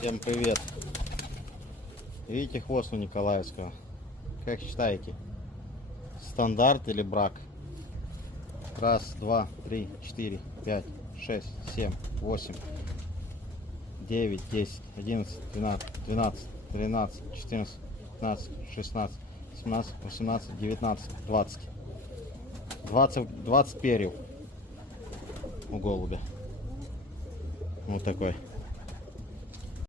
Всем привет! Видите хвост у Николаевского? Как считаете? Стандарт или брак? Раз, два, три, четыре, пять, шесть, семь, восемь, девять, 10, 11, 12, 12, 13, 14, 15, 16, 17, 18, 19, 20. 20 перьев у голубя. Вот такой.